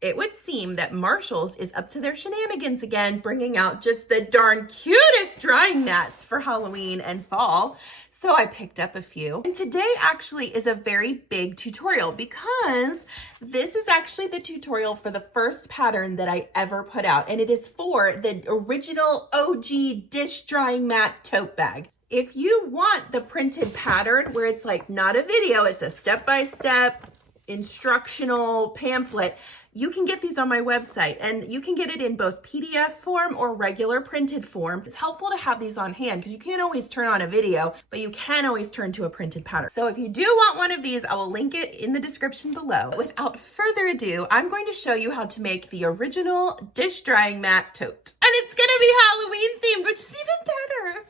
it would seem that Marshall's is up to their shenanigans again, bringing out just the darn cutest drying mats for Halloween and fall. So I picked up a few. And today actually is a very big tutorial because this is actually the tutorial for the first pattern that I ever put out. And it is for the original OG dish drying mat tote bag. If you want the printed pattern where it's like not a video, it's a step-by-step instructional pamphlet, you can get these on my website, and you can get it in both PDF form or regular printed form. It's helpful to have these on hand because you can't always turn on a video, but you can always turn to a printed pattern. So if you do want one of these, I will link it in the description below. Without further ado, I'm going to show you how to make the original dish drying mat tote. And it's gonna be Halloween themed, which is even better.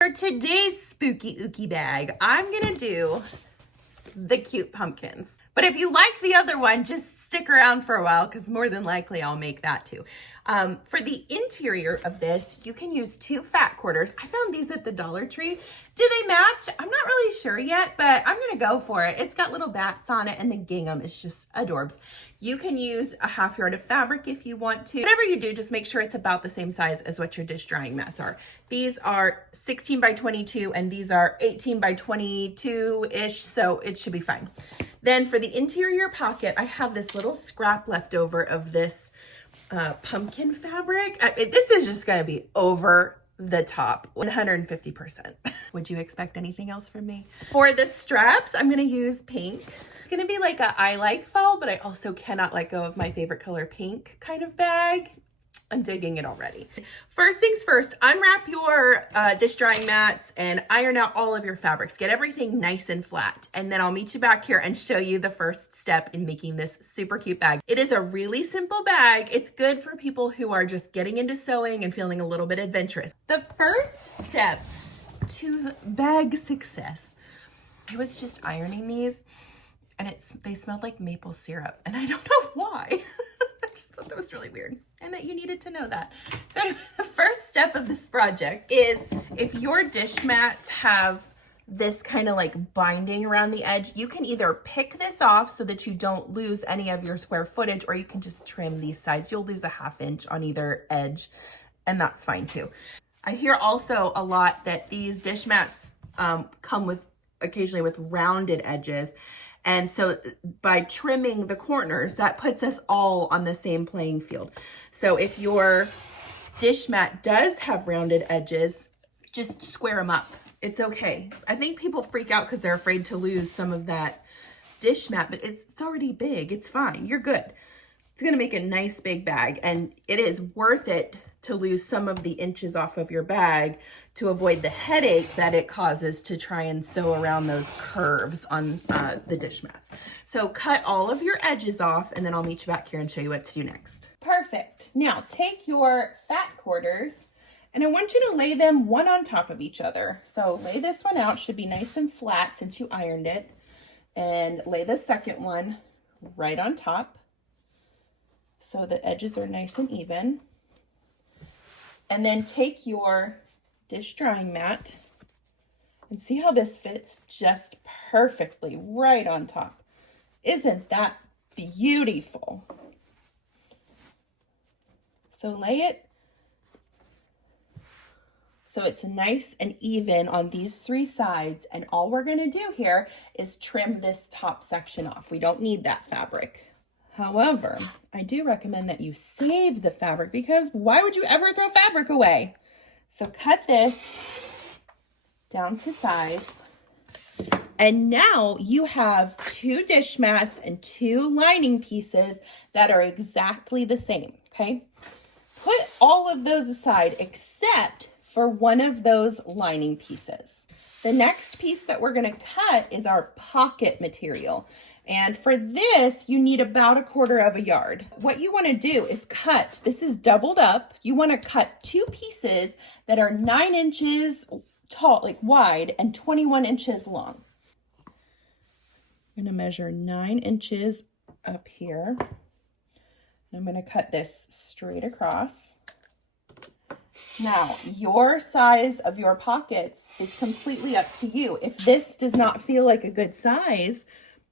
For today's spooky ooky bag, I'm gonna do the cute pumpkins. But if you like the other one, just stick around for a while because more than likely I'll make that too. For the interior of this, you can use 2 fat quarters. I found these at the Dollar Tree. Do they match? I'm not really sure yet, but I'm gonna go for it. It's got little bats on it and the gingham is just adorbs. You can use a 1/2 yard of fabric if you want to. Whatever you do, just make sure it's about the same size as what your dish drying mats are. These are 16 by 22 and these are 18 by 22-ish, so it should be fine. Then for the interior pocket, I have this little scrap left over of this pumpkin fabric. This is just gonna be over the top, 150%. Would you expect anything else from me? For the straps, I'm gonna use pink. It's gonna be like a I like fall, but I also cannot let go of my favorite color pink kind of bag. I'm digging it already. First things first, unwrap your dish drying mats and iron out all of your fabrics. Get everything nice and flat. And then I'll meet you back here and show you the first step in making this super cute bag. It is a really simple bag. It's good for people who are just getting into sewing and feeling a little bit adventurous. The first step to bag success, I was just ironing these and they smelled like maple syrup and I don't know why. I just thought that was really weird and that you needed to know that. So anyway, the first step of this project is if your dish mats have this kind of like binding around the edge, you can either pick this off so that you don't lose any of your square footage, or you can just trim these sides. You'll lose a 1/2 inch on either edge and that's fine too. I hear also a lot that these dish mats come with occasionally with rounded edges. And so by trimming the corners, that puts us all on the same playing field. So if your dish mat does have rounded edges, just square them up. It's okay. I think people freak out because they're afraid to lose some of that dish mat, but it's already big. It's fine. You're good. It's going to make a nice big bag, and it is worth it to lose some of the inches off of your bag to avoid the headache that it causes to try and sew around those curves on the dish mats. So cut all of your edges off and then I'll meet you back here and show you what to do next. Perfect. Now take your fat quarters and I want you to lay them one on top of each other. So lay this one out, should be nice and flat since you ironed it, and lay the second one right on top so the edges are nice and even. And then take your dish drying mat and see how this fits just perfectly right on top. Isn't that beautiful? So lay it so it's nice and even on these 3 sides. And all we're gonna do here is trim this top section off. We don't need that fabric. However, I do recommend that you save the fabric because why would you ever throw fabric away? So cut this down to size. And now you have 2 dish mats and 2 lining pieces that are exactly the same, okay? Put all of those aside except for one of those lining pieces. The next piece that we're gonna cut is our pocket material. And for this, you need about 1/4 yard. What you want to do is cut, this is doubled up. You want to cut 2 pieces that are 9 inches tall, like wide, and 21 inches long. I'm going to measure 9 inches up here. I'm going to cut this straight across. Now, your size of your pockets is completely up to you. If this does not feel like a good size,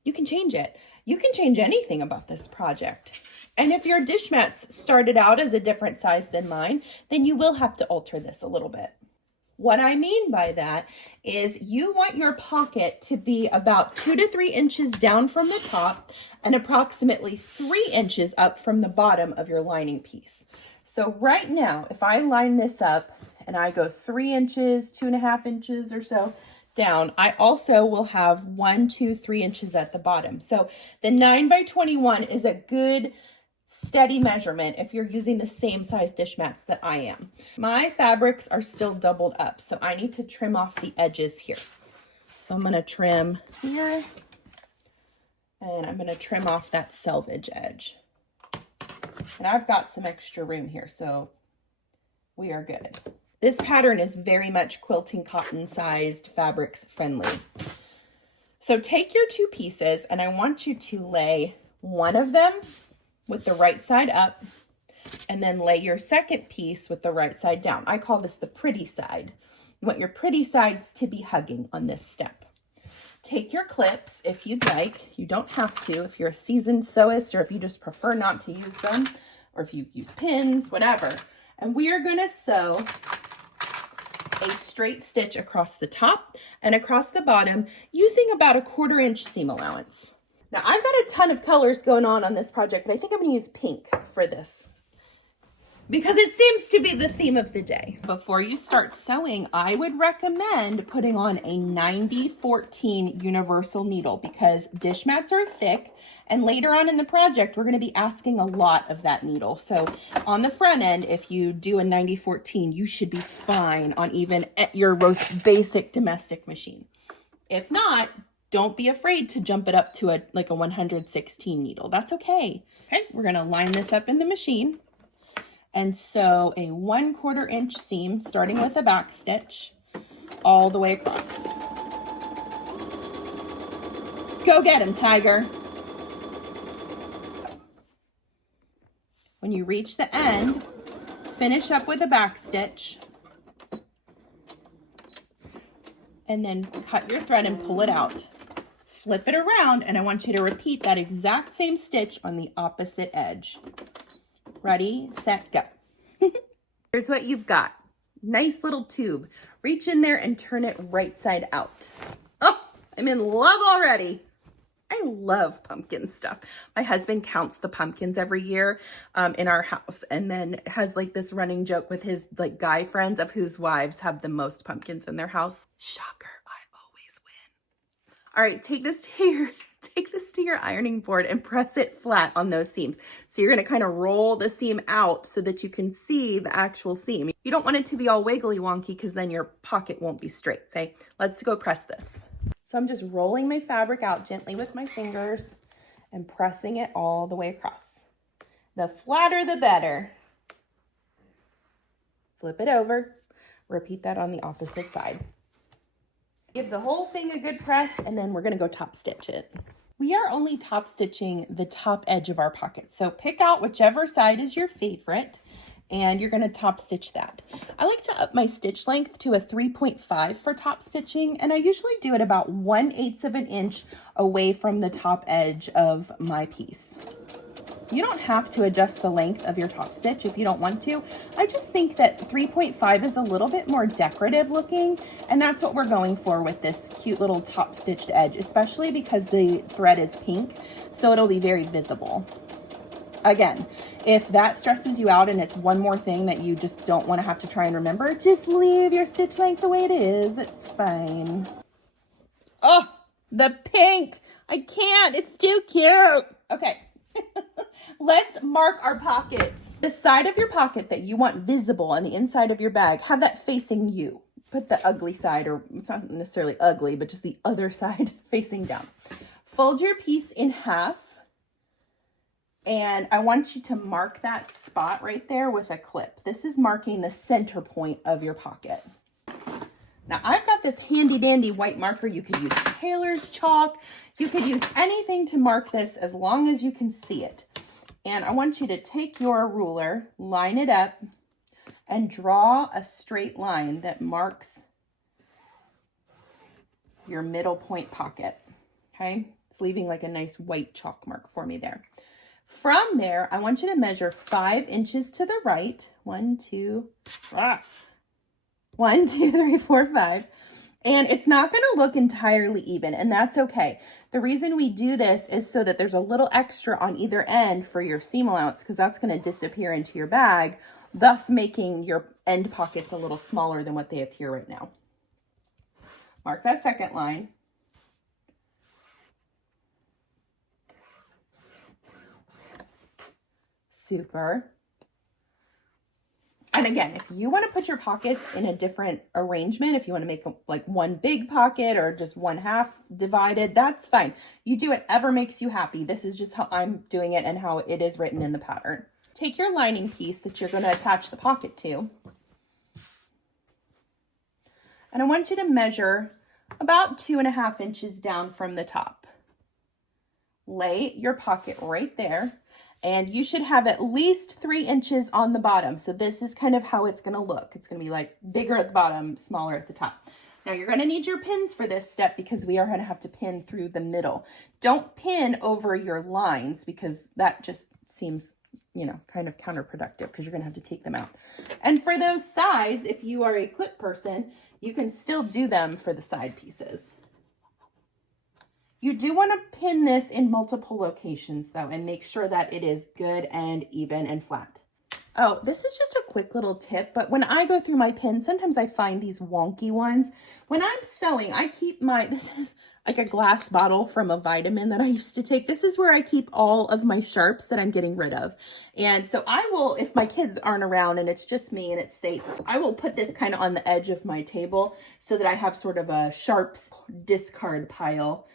you can change it. You can change anything about this project. And if your dish mats started out as a different size than mine, then you will have to alter this a little bit. What I mean by that is you want your pocket to be about 2 to 3 inches down from the top and approximately 3 inches up from the bottom of your lining piece. So right now, if I line this up and I go 3 inches, 2.5 inches or so down, I also will have 1, 2, 3 inches at the bottom. So the 9 by 21 is a good steady measurement if you're using the same size dish mats that I am. My fabrics are still doubled up, so I need to trim off the edges here. So I'm going to trim here, and I'm going to trim off that selvage edge. And I've got some extra room here, so we are good. This pattern is very much quilting cotton sized fabrics friendly. So take your 2 pieces, and I want you to lay one of them with the right side up, and then lay your second piece with the right side down. I call this the pretty side. You want your pretty sides to be hugging on this step. Take your clips if you'd like. You don't have to if you're a seasoned sewist, or if you just prefer not to use them, or if you use pins, whatever. And we are going to sew a straight stitch across the top and across the bottom using about a 1/4 inch seam allowance. Now, I've got a ton of colors going on this project, but I think I'm going to use pink for this because it seems to be the theme of the day. Before you start sewing, I would recommend putting on a 90-14 universal needle because dish mats are thick, and later on in the project, we're going to be asking a lot of that needle. So on the front end, if you do a 90-14, you should be fine on even at your most basic domestic machine. If not, don't be afraid to jump it up to a 116 needle. That's okay. Okay, we're gonna line this up in the machine and sew a 1/4 inch seam, starting with a back stitch, all the way across. Go get him, tiger. When you reach the end, finish up with a back stitch, and then cut your thread and pull it out. Flip it around, and I want you to repeat that exact same stitch on the opposite edge. Ready, set, go. Here's what you've got. Nice little tube. Reach in there and turn it right side out. Oh, I'm in love already. I love pumpkin stuff. My husband counts the pumpkins every year in our house, and then has this running joke with his guy friends of whose wives have the most pumpkins in their house. Shocker. All right, take this to your ironing board and press it flat on those seams. So you're gonna kind of roll the seam out so that you can see the actual seam. You don't want it to be all wiggly wonky because then your pocket won't be straight. Say, let's go press this. So I'm just rolling my fabric out gently with my fingers and pressing it all the way across. The flatter, the better. Flip it over, repeat that on the opposite side. Give the whole thing a good press, and then we're going to go top stitch it. We are only top stitching the top edge of our pocket. So pick out whichever side is your favorite, and you're going to top stitch that. I like to up my stitch length to a 3.5 for top stitching, and I usually do it about 1/8 of an inch away from the top edge of my piece. You don't have to adjust the length of your top stitch if you don't want to. I just think that 3.5 is a little bit more decorative looking, and that's what we're going for with this cute little top stitched edge, especially because the thread is pink, so it'll be very visible. Again, if that stresses you out and it's one more thing that you just don't want to have to try and remember, just leave your stitch length the way it is. It's fine. Oh, the pink! I can't, it's too cute. Okay. Let's mark our pockets. The side of your pocket that you want visible on the inside of your bag, have that facing you. Put the ugly side, or it's not necessarily ugly, but just the other side facing down. Fold your piece in half, and I want you to mark that spot right there with a clip. This is marking the center point of your pocket. Now I've got this handy dandy white marker. You could use tailor's chalk. You could use anything to mark this as long as you can see it. And I want you to take your ruler, line it up, and draw a straight line that marks your middle point pocket, okay? It's leaving like a nice white chalk mark for me there. From there, I want you to measure 5 inches to the right. 1, 2, 3, 4, 5. And it's not going to look entirely even, and that's okay. The reason we do this is so that there's a little extra on either end for your seam allowance, because that's going to disappear into your bag, thus making your end pockets a little smaller than what they appear right now. Mark that second line. Super. And again, if you want to put your pockets in a different arrangement, if you want to make like one big pocket or just one half divided, that's fine. You do whatever makes you happy. This is just how I'm doing it and how it is written in the pattern. Take your lining piece that you're going to attach the pocket to, and I want you to measure about 2.5 inches down from the top. Lay your pocket right there. And you should have at least 3 inches on the bottom. So this is kind of how it's going to look. It's going to be like bigger at the bottom, smaller at the top. Now you're going to need your pins for this step because we are going to have to pin through the middle. Don't pin over your lines because that just seems, you know, kind of counterproductive because you're going to have to take them out. And for those sides, if you are a clip person, you can still do them for the side pieces. You do want to pin this in multiple locations though, and make sure that it is good and even and flat. Oh, this is just a quick little tip, but when I go through my pins, sometimes I find these wonky ones. When I'm sewing, I keep this is like a glass bottle from a vitamin that I used to take. This is where I keep all of my sharps that I'm getting rid of. And so I will, if my kids aren't around and it's just me and it's safe, I will put this kind of on the edge of my table so that I have sort of a sharps discard pile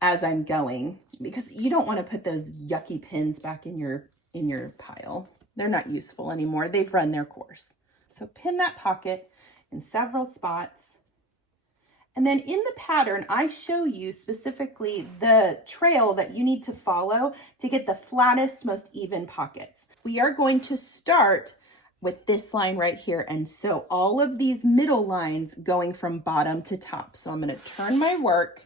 as I'm going, because you don't want to put those yucky pins back in your pile. They're not useful anymore. They've run their course. So pin that pocket in several spots. And then in the pattern, I show you specifically the trail that you need to follow to get the flattest, most even pockets. We are going to start with this line right here and sew all of these middle lines going from bottom to top. So I'm going to turn my work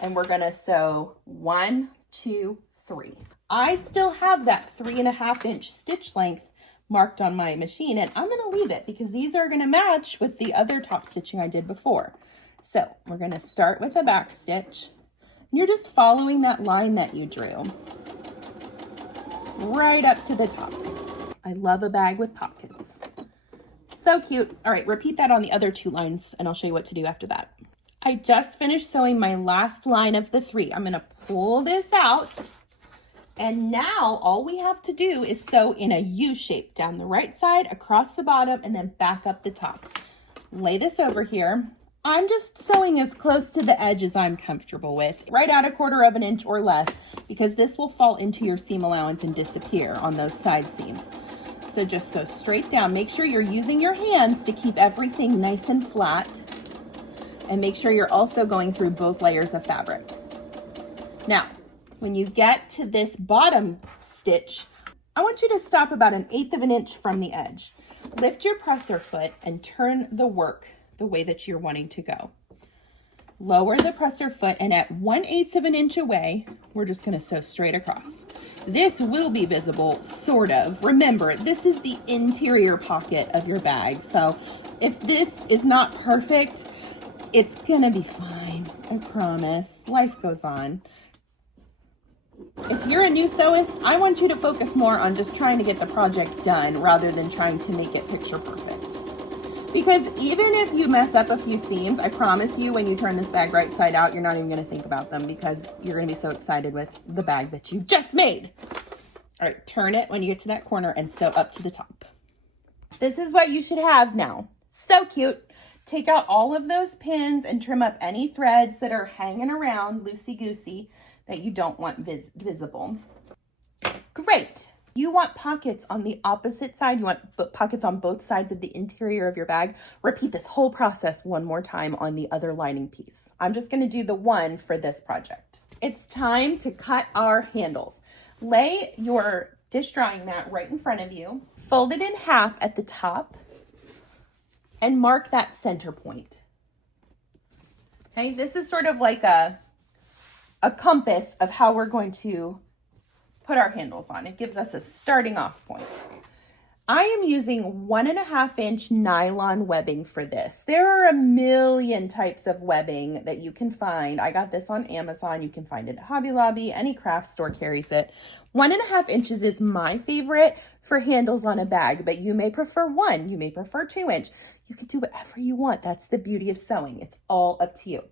and we're going to sew 1, 2, 3. I still have that 3.5 inch stitch length marked on my machine, and I'm going to leave it because these are going to match with the other top stitching I did before. So we're going to start with a back stitch. You're just following that line that you drew right up to the top. I love a bag with pockets. So cute. All right, repeat that on the other 2 lines and I'll show you what to do after that. I just finished sewing my last line of the 3. I'm going to pull this out, and now all we have to do is sew in a U shape down the right side, across the bottom, and then back up the top. Lay this over here. I'm just sewing as close to the edge as I'm comfortable with, right at 1/4 inch or less, because this will fall into your seam allowance and disappear on those side seams. So just sew straight down. Make sure you're using your hands to keep everything nice and flat. And make sure you're also going through both layers of fabric. Now, when you get to this bottom stitch, I want you to stop about 1/8 inch from the edge. Lift your presser foot and turn the work the way that you're wanting to go. Lower the presser foot, and at 1/8 inch away, we're just going to sew straight across. This will be visible, sort of. Remember, this is the interior pocket of your bag. So if this is not perfect, it's gonna be fine, I promise. Life goes on. If you're a new sewist, I want you to focus more on just trying to get the project done rather than trying to make it picture perfect. Because even if you mess up a few seams, I promise you when you turn this bag right side out, you're not even gonna think about them because you're gonna be so excited with the bag that you just made. All right, turn it when you get to that corner and sew up to the top. This is what you should have now. So cute. Take out all of those pins and trim up any threads that are hanging around loosey-goosey that you don't want visible. Great. You want pockets on the opposite side. You want pockets on both sides of the interior of your bag. Repeat this whole process one more time on the other lining piece. I'm just going to do the one for this project. It's time to cut our handles. Lay your dish drying mat right in front of you. Fold it in half at the top and mark that center point. Okay, this is sort of like a compass of how we're going to put our handles on. It gives us a starting off point. I am using 1.5-inch nylon webbing for this. There are a million types of webbing that you can find. I got this on Amazon. You can find it at Hobby Lobby. Any craft store carries it. 1.5 inches is my favorite for handles on a bag, but you may prefer 1. You may prefer 2-inch. You can do whatever you want. That's the beauty of sewing. It's all up to you.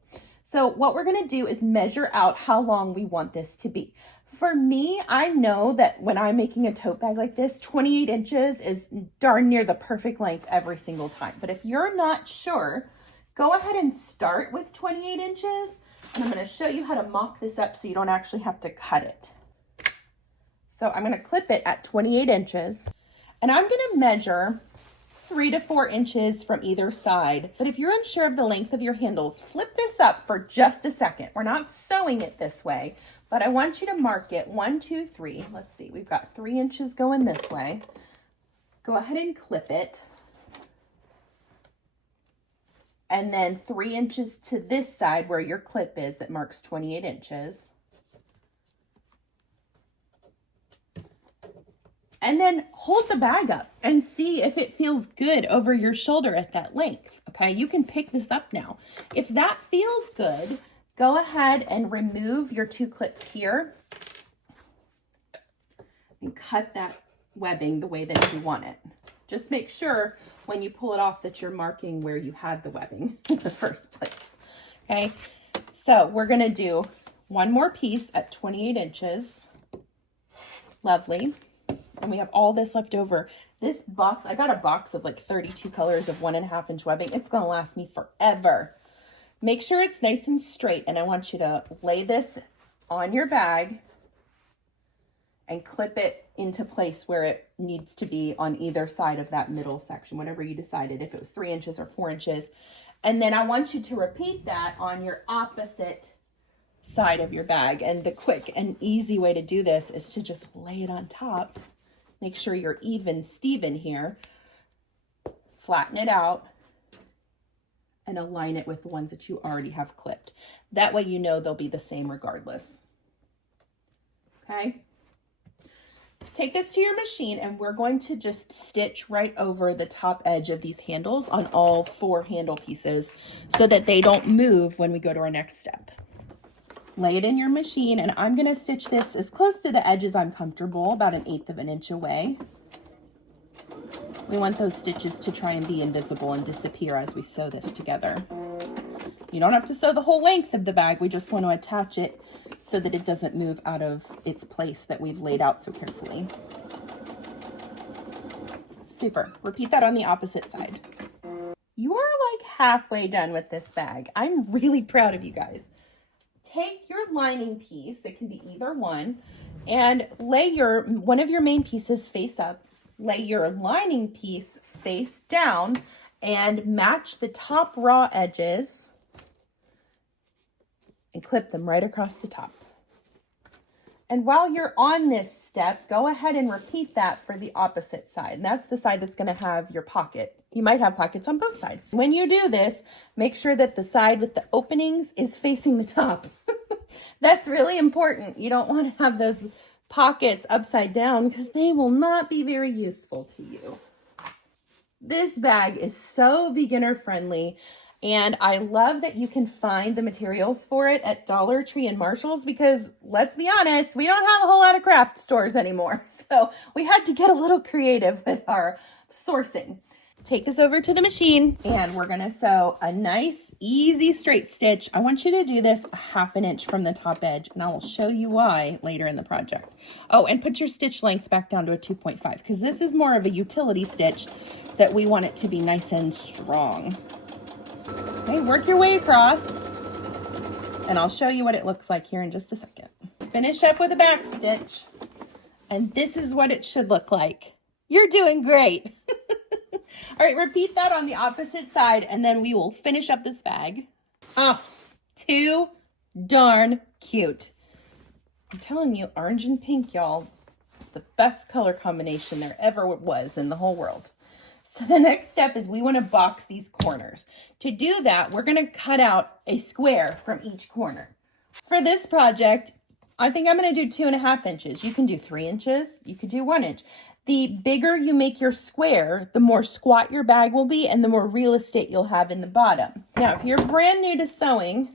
So what we're going to do is measure out how long we want this to be. For me, I know that when I'm making a tote bag like this, 28 inches is darn near the perfect length every single time. But if you're not sure, go ahead and start with 28 inches. And I'm going to show you how to mock this up so you don't actually have to cut it. So I'm going to clip it at 28 inches. And I'm going to measure 3 to 4 inches from either side. But if you're unsure of the length of your handles, flip this up for just a second. We're not sewing it this way. But I want you to mark it 1, 2, 3. Let's see, we've got 3 inches going this way. Go ahead and clip it. And then 3 inches to this side where your clip is that marks 28 inches. And then hold the bag up and see if it feels good over your shoulder at that length. Okay, you can pick this up now. If that feels good, go ahead and remove your 2 clips here and cut that webbing the way that you want it. Just make sure when you pull it off that you're marking where you had the webbing in the first place. Okay, so we're gonna do one more piece at 28 inches. Lovely. And we have all this left over. This box, I got a box of like 32 colors of 1.5-inch webbing. It's gonna last me forever. Make sure it's nice and straight, and I want you to lay this on your bag and clip it into place where it needs to be on either side of that middle section, whatever you decided, if it was 3 inches or 4 inches. And then I want you to repeat that on your opposite side of your bag. And the quick and easy way to do this is to just lay it on top. Make sure you're even Steven here. Flatten it out and align it with the ones that you already have clipped. That way you know they'll be the same regardless. Okay? Take this to your machine and we're going to just stitch right over the top edge of these handles on all 4 handle pieces so that they don't move when we go to our next step. Lay it in your machine, and I'm gonna stitch this as close to the edge as I'm comfortable, about 1/8 of an inch away. We want those stitches to try and be invisible and disappear as we sew this together. You don't have to sew the whole length of the bag. We just want to attach it so that it doesn't move out of its place that we've laid out so carefully. Super. Repeat that on the opposite side. You are like halfway done with this bag. I'm really proud of you guys. Take your lining piece, it can be either one, and lay one of your main pieces face up. Lay your lining piece face down and match the top raw edges and clip them right across the top. And while you're on this step, go ahead and repeat that for the opposite side. And that's the side that's going to have your pocket. You might have pockets on both sides. When you do this, make sure that the side with the openings is facing the top. That's really important. You don't want to have those pockets upside down because they will not be very useful to you. This bag is so beginner friendly, and I love that you can find the materials for it at Dollar Tree and Marshall's because let's be honest, we don't have a whole lot of craft stores anymore. So we had to get a little creative with our sourcing. Take this over to the machine and we're gonna sew a nice, easy straight stitch. I want you to do this 1/2 inch from the top edge, and I will show you why later in the project. Oh, and put your stitch length back down to a 2.5 because this is more of a utility stitch that we want it to be nice and strong. Okay, work your way across, and I'll show you what it looks like here in just a second. Finish up with a back stitch, and this is what it should look like. You're doing great. All right, repeat that on the opposite side, and then we will finish up this bag. Oh, too darn cute. I'm telling you, orange and pink, y'all, it's the best color combination there ever was in the whole world. So the next step is we want to box these corners. To do that, we're going to cut out a square from each corner. For this project, I think I'm going to do 2.5 inches. You can do 3 inches. You could do 1 inch. The bigger you make your square, the more squat your bag will be and the more real estate you'll have in the bottom. Now, if you're brand new to sewing,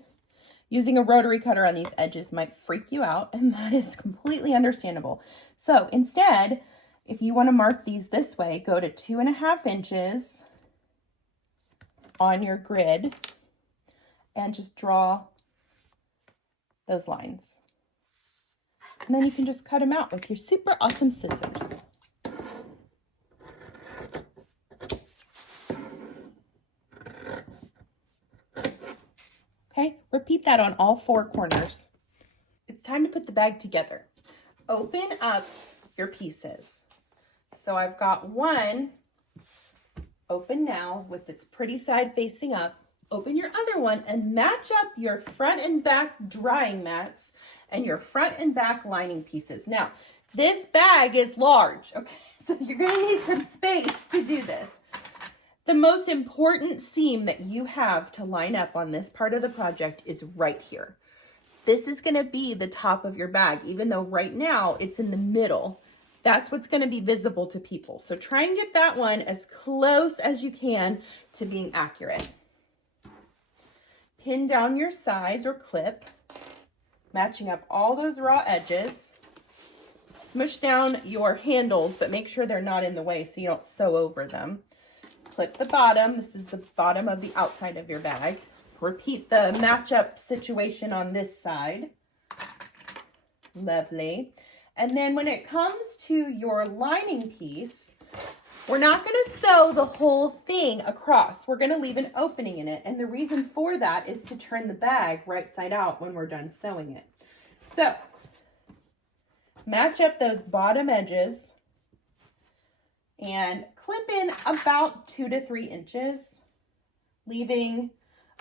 using a rotary cutter on these edges might freak you out, and that is completely understandable. So instead, if you want to mark these this way, go to 2.5 inches on your grid and just draw those lines. And then you can just cut them out with your super awesome scissors. Okay, repeat that on all 4 corners. It's time to put the bag together. Open up your pieces. So I've got one open now with its pretty side facing up. Open your other one and match up your front and back drying mats and your front and back lining pieces. Now, this bag is large, okay? So you're gonna need some space to do this. The most important seam that you have to line up on this part of the project is right here. This is gonna be the top of your bag, even though right now it's in the middle. That's what's gonna be visible to people. So try and get that one as close as you can to being accurate. Pin down your sides or clip, matching up all those raw edges. Smush down your handles, but make sure they're not in the way so you don't sew over them. Clip the bottom. This is the bottom of the outside of your bag. Repeat the match-up situation on this side. Lovely. And then when it comes to your lining piece, we're not going to sew the whole thing across. We're going to leave an opening in it. And the reason for that is to turn the bag right side out when we're done sewing it. So match up those bottom edges and clip in about 2 to 3 inches, leaving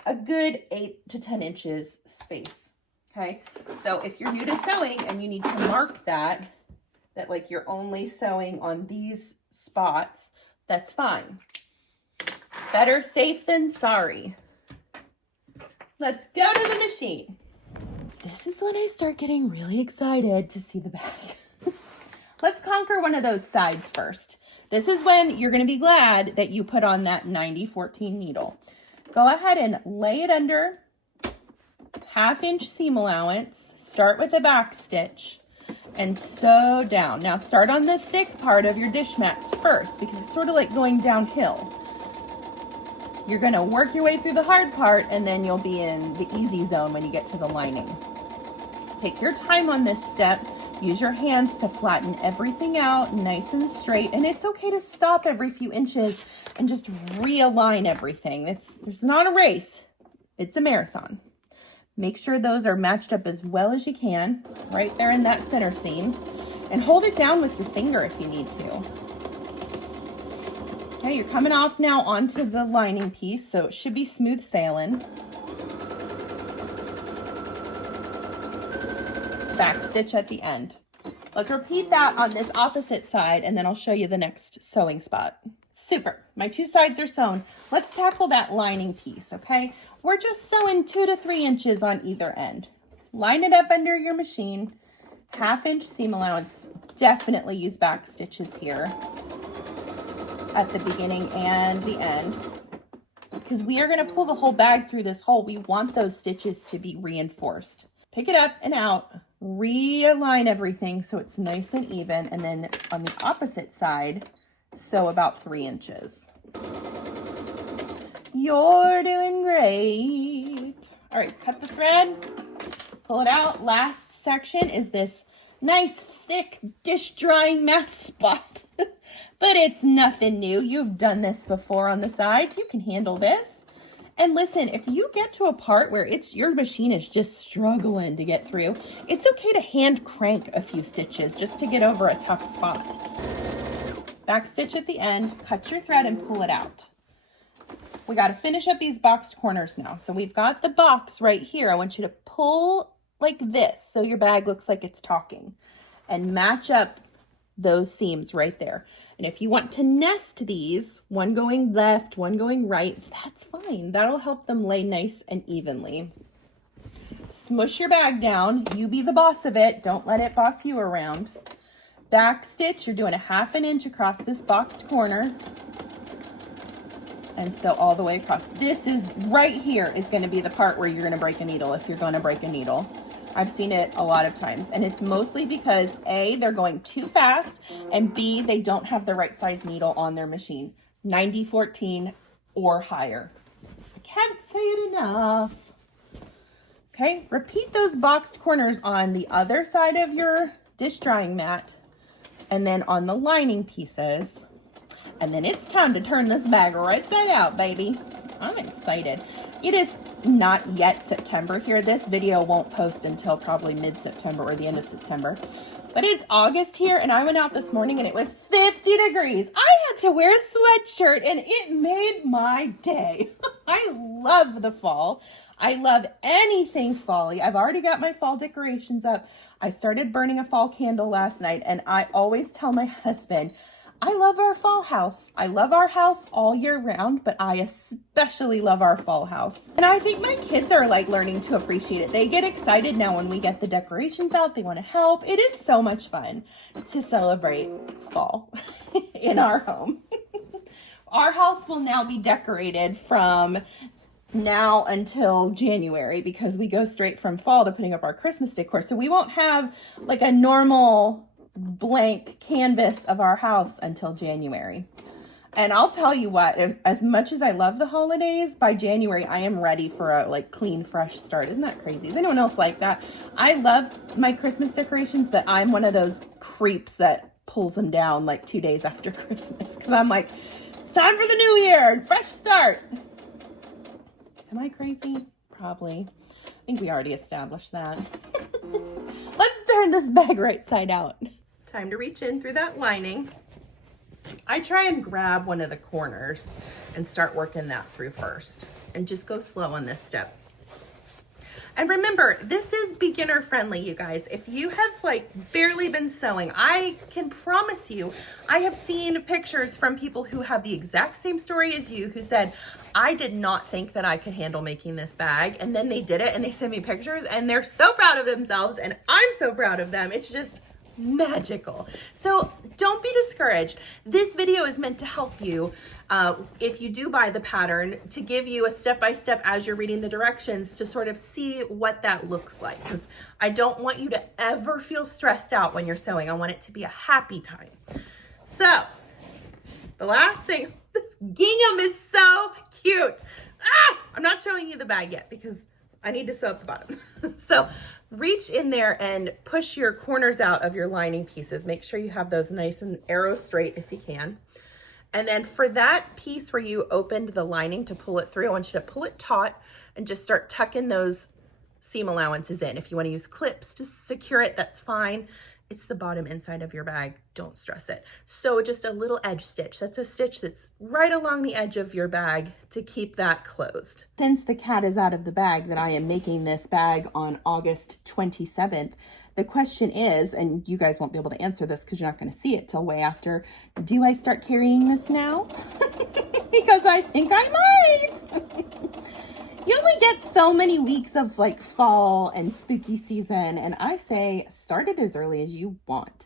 a good 8 to 10 inches space. Okay, so if you're new to sewing and you need to mark that like you're only sewing on these spots, that's fine. Better safe than sorry. Let's go to the machine. This is when I start getting really excited to see the bag. Let's conquer one of those sides first. This is when you're going to be glad that you put on that 90-14 needle. Go ahead and lay it under 1/2 inch seam allowance. Start with a back stitch and sew down. Now start on the thick part of your dish mats first because it's sort of like going downhill. You're going to work your way through the hard part and then you'll be in the easy zone when you get to the lining. Take your time on this step. Use your hands to flatten everything out nice and straight. And it's okay to stop every few inches and just realign everything. It's not a race. It's a marathon. Make sure those are matched up as well as you can, right there in that center seam. And hold it down with your finger if you need to. Okay, you're coming off now onto the lining piece, so it should be smooth sailing. Back stitch at the end. Let's repeat that on this opposite side, and then I'll show you the next sewing spot. Super, my 2 sides are sewn. Let's tackle that lining piece, okay? We're just sewing 2 to 3 inches on either end. Line it up under your machine. 1/2 inch seam allowance. Definitely use back stitches here at the beginning and the end, because we are going to pull the whole bag through this hole. We want those stitches to be reinforced. Pick it up and out. Realign everything so it's nice and even, and then on the opposite side, sew about 3 inches. You're doing great. All right, cut the thread, pull it out. Last section is this nice thick dish drying mat spot, but it's nothing new. You've done this before on the sides. You can handle this. And listen, if you get to a part where your machine is just struggling to get through, it's okay to hand crank a few stitches just to get over a tough spot. Back stitch at the end, cut your thread and pull it out. We got to finish up these boxed corners now. So we've got the box right here. I want you to pull like this so your bag looks like it's talking, and match up those seams right there. And if you want to nest these, one going left, one going right, that's fine. That'll help them lay nice and evenly. Smush your bag down. You be the boss of it. Don't let it boss you around. Back stitch, you're doing a 1/2 inch across this boxed corner. And so all the way across. This is right here is going to be the part where you're going to break a needle if you're going to break a needle. I've seen it a lot of times, and it's mostly because A, they're going too fast, and B, they don't have the right size needle on their machine. 90-14 or higher. I can't say it enough. Okay, repeat those boxed corners on the other side of your dish drying mat and then on the lining pieces. And then it's time to turn this bag right side out, baby. I'm excited. It is not yet September here. This video won't post until probably mid-September or the end of September. But it's August here, and I went out this morning and it was 50 degrees. I had to wear a sweatshirt and it made my day. I love the fall. I love anything fall-y. I've already got my fall decorations up. I started burning a fall candle last night, and I always tell my husband, I love our fall house. I love our house all year round, but I especially love our fall house. And I think my kids are like learning to appreciate it. They get excited now when we get the decorations out. They want to help. It is so much fun to celebrate fall in our home. Our house will now be decorated from now until January because we go straight from fall to putting up our Christmas decor. So we won't have like a normal blank canvas of our house until January. And I'll tell you what, as much as I love the holidays, by January I am ready for a like clean, fresh start. Isn't that crazy? Is anyone else like that? I love my Christmas decorations, but I'm one of those creeps that pulls them down like 2 days after Christmas because I'm like, it's time for the new year, fresh start. Am I crazy? Probably. I think we already established that. Let's turn this bag right side out. Time to reach in through that lining. I try and grab one of the corners and start working that through first and just go slow on this step. And remember, this is beginner friendly, you guys. If you have like barely been sewing, I can promise you, I have seen pictures from people who have the exact same story as you who said, I did not think that I could handle making this bag. And then they did it and they sent me pictures and they're so proud of themselves and I'm so proud of them. It's just magical. So don't be discouraged. This video is meant to help you if you do buy the pattern, to give you a step-by-step as you're reading the directions to sort of see what that looks like, because I don't want you to ever feel stressed out when you're sewing. I want it to be a happy time. So the last thing, this gingham is so cute. I'm not showing you the bag yet because I need to sew up the bottom. So reach in there and push your corners out of your lining pieces. Make sure you have those nice and arrow straight if you can. And then for that piece where you opened the lining to pull it through, I want you to pull it taut and just start tucking those seam allowances in. If you want to use clips to secure it, that's fine. It's the bottom inside of your bag. Don't stress it. So just a little edge stitch. That's a stitch that's right along the edge of your bag to keep that closed. Since the cat is out of the bag that I am making this bag on August 27th, the question is, and you guys won't be able to answer this because you're not going to see it till way after, do I start carrying this now? Because I think I might. You only get so many weeks of like fall and spooky season, and I say start it as early as you want.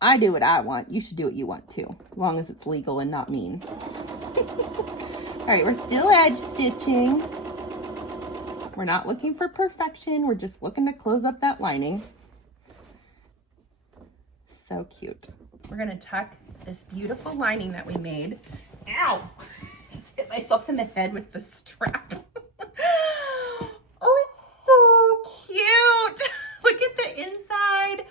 I do what I want. You should do what you want too, as long as it's legal and not mean. All right, we're still edge stitching. We're not looking for perfection. We're just looking to close up that lining. So cute. We're gonna tuck this beautiful lining that we made. Ow! Just hit myself in the head with the strap. Oh, it's so cute. Look at the inside.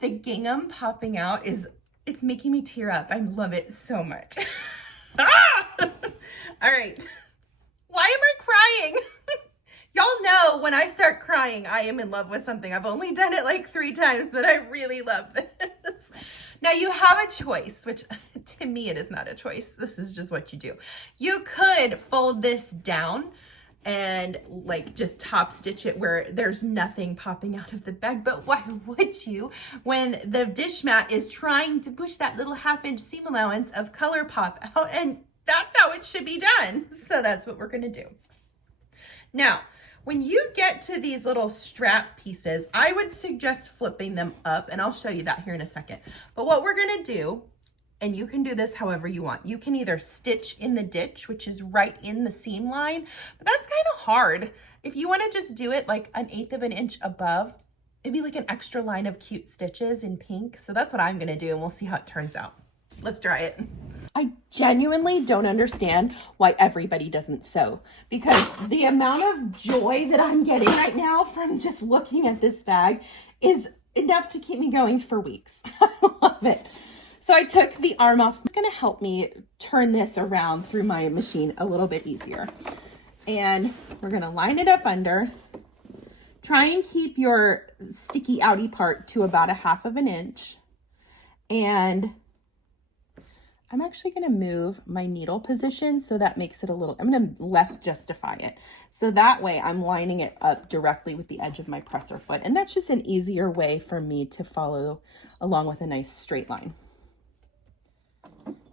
The gingham popping out it's making me tear up. I love it so much. All right. Why am I crying? Y'all know when I start crying, I am in love with something. I've only done it like 3 times, but I really love this. Now you have a choice, which to me, it is not a choice. This is just what you do. You could fold this down and like just top stitch it where there's nothing popping out of the bag. But why would you when the dish mat is trying to push that little 1/2 inch seam allowance of color pop out? And that's how it should be done. So that's what we're gonna do. Now, when you get to these little strap pieces, I would suggest flipping them up, and I'll show you that here in a second. But what we're gonna do, and you can do this however you want. You can either stitch in the ditch, which is right in the seam line, but that's kind of hard. If you wanna just do it like 1/8 of an inch above, it'd be like an extra line of cute stitches in pink. So that's what I'm gonna do, and we'll see how it turns out. Let's try it. I genuinely don't understand why everybody doesn't sew, because the amount of joy that I'm getting right now from just looking at this bag is enough to keep me going for weeks. I love it. So I took the arm off. It's going to help me turn this around through my machine a little bit easier. And we're going to line it up under. Try and keep your sticky outy part to about 1/2 of an inch. And I'm actually going to move my needle position so that makes it a little, I'm going to left justify it. So that way I'm lining it up directly with the edge of my presser foot. And that's just an easier way for me to follow along with a nice straight line.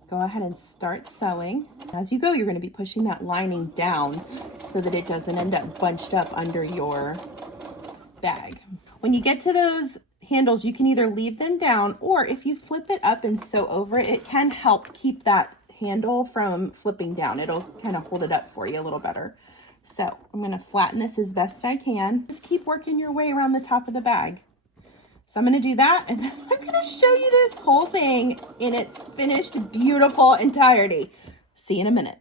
Go ahead and start sewing. As you go, you're going to be pushing that lining down so that it doesn't end up bunched up under your bag. When you get to those handles, you can either leave them down, or if you flip it up and sew over it, it can help keep that handle from flipping down. It'll kind of hold it up for you a little better. So I'm going to flatten this as best I can. Just keep working your way around the top of the bag. So I'm going to do that, and then I'm going to show you this whole thing in its finished, beautiful entirety. See you in a minute.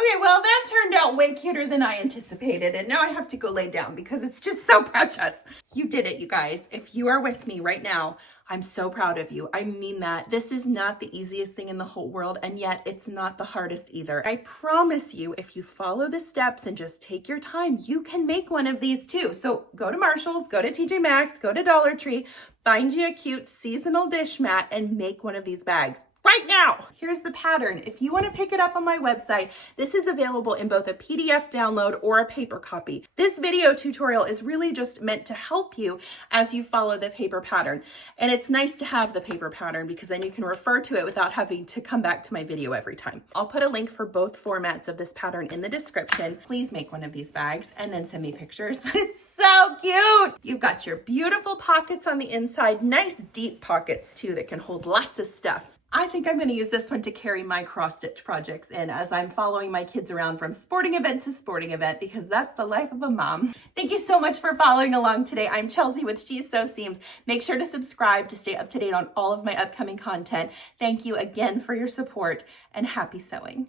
Okay, well, that turned out way cuter than I anticipated, and now I have to go lay down because it's just so precious. You did it, you guys. If you are with me right now, I'm so proud of you. I mean that. This is not the easiest thing in the whole world, and yet it's not the hardest either. I promise you, if you follow the steps and just take your time, you can make one of these too. So go to Marshall's, go to TJ Maxx, go to Dollar Tree, find you a cute seasonal dish mat, and make one of these bags. Right now. Here's the pattern. If you want to pick it up on my website, this is available in both a PDF download or a paper copy. This video tutorial is really just meant to help you as you follow the paper pattern. And it's nice to have the paper pattern because then you can refer to it without having to come back to my video every time. I'll put a link for both formats of this pattern in the description. Please make one of these bags and then send me pictures. It's so cute. You've got your beautiful pockets on the inside, nice deep pockets too that can hold lots of stuff. I think I'm going to use this one to carry my cross-stitch projects in as I'm following my kids around from sporting event to sporting event, because that's the life of a mom. Thank you so much for following along today. I'm Chelsea with She's Sew Seams. Make sure to subscribe to stay up to date on all of my upcoming content. Thank you again for your support, and happy sewing.